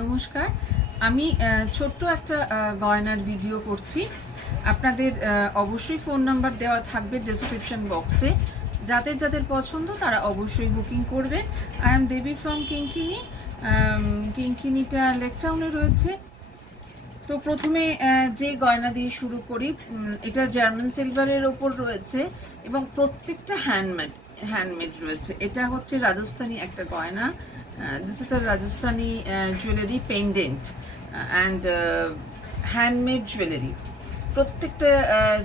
নমস্কার। আমি ছোট্ট একটা গয়নার ভিডিও করছি। আপনাদের অবশ্যই ফোন নাম্বার দেওয়া থাকবে ডেসক্রিপশন বক্সে। যাদের যাদের পছন্দ তারা অবশ্যই বুকিং করবে। I am Debi from Kinkini. কিংকিনিটা লেক টাউনে রয়েছে। তো প্রথমে যে গয়না দিয়ে শুরু করি, এটা জার্মান সিলভারের ওপর রয়েছে এবং প্রত্যেকটা হ্যান্ডমেড রয়েছে। এটা হচ্ছে রাজস্থানী একটা গয়না। This is a Rajasthani jewellery pendant and handmade jewellery. প্রত্যেকটা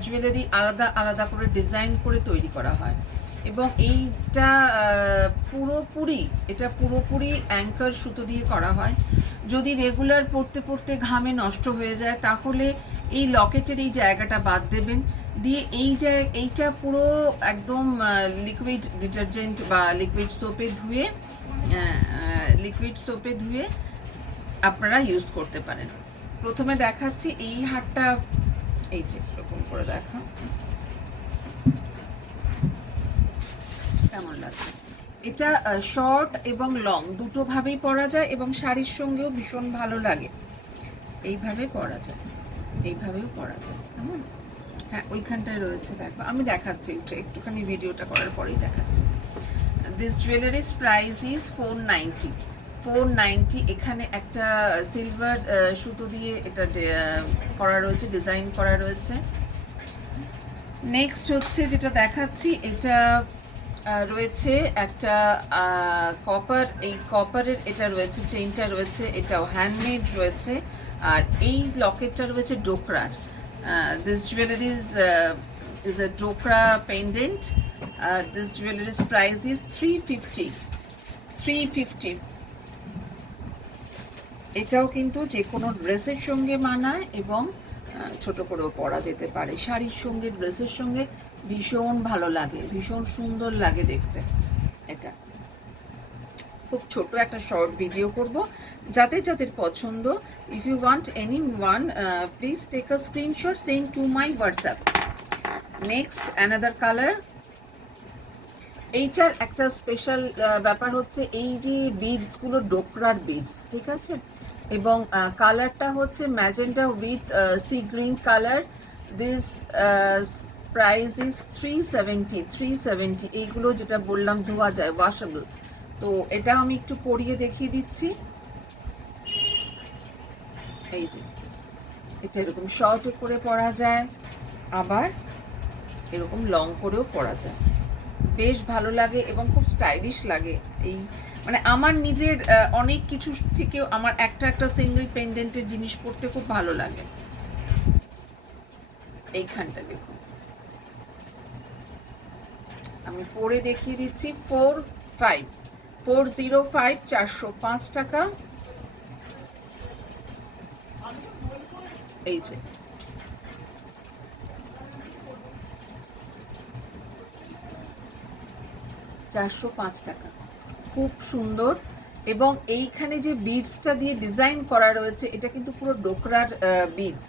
জুয়েলারি আলাদা আলাদা করে ডিজাইন করে তৈরি করা হয় এবং এটা পুরোপুরি অ্যাঙ্কার সুতো দিয়ে করা হয়। যদি রেগুলার পরতে পরতে ঘামে নষ্ট হয়ে যায় তাহলে এই লকেটের এই জায়গাটা বাদ দেবেন, দিয়ে এইটা পুরো একদম লিকুইড ডিটারজেন্ট বা লিকুইড সোপে ধুয়ে আপনারা ইউজ করতে পারেন। প্রথমে দেখাচ্ছি এই হারটা, এই যে এরকম করে দেখা কেমন লাগে। এটা শর্ট এবং লং দুটোভাবেই পরা যায় এবং শাড়ির সঙ্গেও ভীষণ ভালো লাগে। এইভাবে পরা যায়, এইভাবেও পরা যায়। কেমন? হ্যাঁ, ওইখানটায় রয়েছে, দেখো আমি দেখাচ্ছি, একটুখানি ভিডিওটা করার পরেই দেখাচ্ছি। This jewellers price is 490। এখানে একটা সিলভার সুতো দিয়ে এটা করা রয়েছে, ডিজাইন করা রয়েছে। নেক্সট হচ্ছে যেটা দেখাচ্ছি, এটা রয়েছে একটা কপার, এই কপারের এটা রয়েছে, চেইনটা রয়েছে, এটাও হ্যান্ডমেড রয়েছে। আর এই লকেটটা রয়েছে ডোকরার। This jewellery is a dokra pendant. This jewelry's price is 350. এটাও কিন্তু যে কোনো ড্রেসের সঙ্গে মানায় এবং ছোট করেও পরা যেতে পারে। শাড়ির সঙ্গে, ড্রেসের সঙ্গে ভীষণ ভালো লাগে, ভীষণ সুন্দর লাগে দেখতে। এটা খুব ছোট একটা শর্ট ভিডিও করব, যাদের যাদের পছন্দ। If you want any one please take a screenshot send to my WhatsApp. Next another colour. এইটার একটা স্পেশাল ব্যাপার হচ্ছে এই যে বিডসগুলো ডোকরার বিডস, ঠিক আছে, এবং কালারটা হচ্ছে magenta with sea green colour. This price is 370। এইগুলো যেটা বললাম ধোয়া যায়, ওয়াশেবল। তো এটা আমি একটু পরিয়ে দেখিয়ে দিচ্ছি। এই যে এটা এরকম শর্টে করে পরা যায়, আবার এরকম লং করেও পরা যায়। বেশ ভালো লাগে এবং খুব স্টাইলিশ লাগে। এই মানে আমার নিজের অনেক কিছু থেকেও আমার একটা সিঙ্গেল পেন্ডেন্টের জিনিস পরতে খুব ভালো লাগে। এইখানটা দেখুন, আমি পরে দেখিয়ে দিচ্ছি। 405 405 টাকা। এই যে 405 টাকা, খুব সুন্দর। এবং এইখানে যে বিডসটা দিয়ে ডিজাইন করা রয়েছে এটা কিন্তু পুরো ডোকরার বিডস।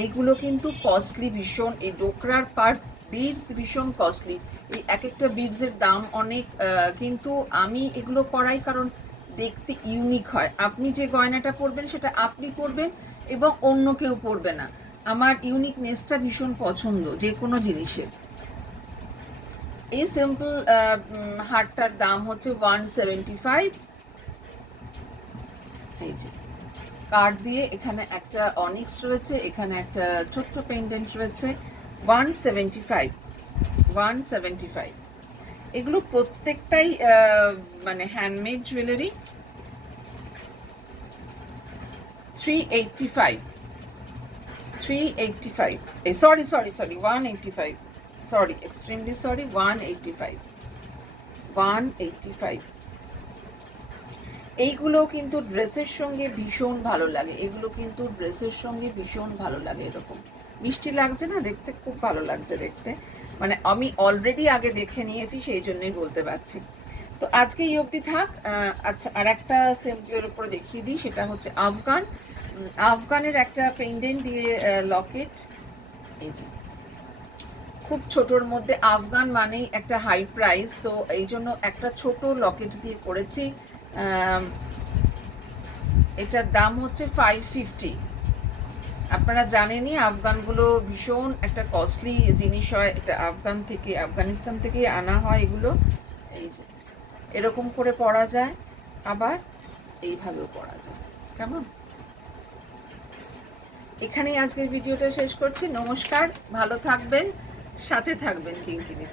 এইগুলো কিন্তু কস্টলি ভীষণ, এই ডোকরার পার বিডস ভীষণ কস্টলি। এই এক একটা বিডসের দাম অনেক, কিন্তু আমি এগুলো পরাই কারণ দেখতে ইউনিক হয়। আপনি যে গয়নাটা পরবেন সেটা আপনি পরবেন এবং অন্য কেউ পরবে না। আমার ইউনিকনেসটা ভীষণ পছন্দ যে কোনো জিনিসের। এই সিম্পল হারটার দাম হচ্ছে 175। এই যে কার্ড দিয়ে এখানে একটা অনিক্স রয়েছে, এখানে একটা ছোট্ট পেন্ডেন্ট রয়েছে। 175। এগুলো প্রত্যেকটাই মানে হ্যান্ডমেড জুয়েলারি। 385। এই সরি 185। Sorry, extremely sorry, 185। এইগুলো কিন্তু ড্রেসের সঙ্গে ভীষণ ভালো লাগে, এরকম মিষ্টি লাগছে না দেখতে, খুব ভালো লাগছে দেখতে। মানে আমি অলরেডি আগে দেখে নিয়েছি, সেই জন্যই বলতে পারছি। তো আজকে এই অবধি থাক। আচ্ছা, আর একটা সিম্পলের উপরে দেখিয়ে দিই, সেটা হচ্ছে আফগানের একটা পেন্ডেন্ট দিয়ে লকেট। এই যে খুব ছোটোর মধ্যে, আফগান মানেই একটা হাই প্রাইস, তো এই জন্য একটা ছোট লকেট দিয়ে করেছি। এটার দাম হচ্ছে 550। আপনারা জানেনই আফগানগুলো ভীষণ একটা কস্টলি জিনিস হয়, এটা আফগানিস্তান থেকে আনা হয় এগুলো। এই যে এরকম করে পরা যায়, আবার এইভাবেও পরা যায়। কেমন? এখানেই আজকের ভিডিওটা শেষ করছি। নমস্কার, ভালো থাকবেন, সাথে থাকবেন কিঙ্কিনির।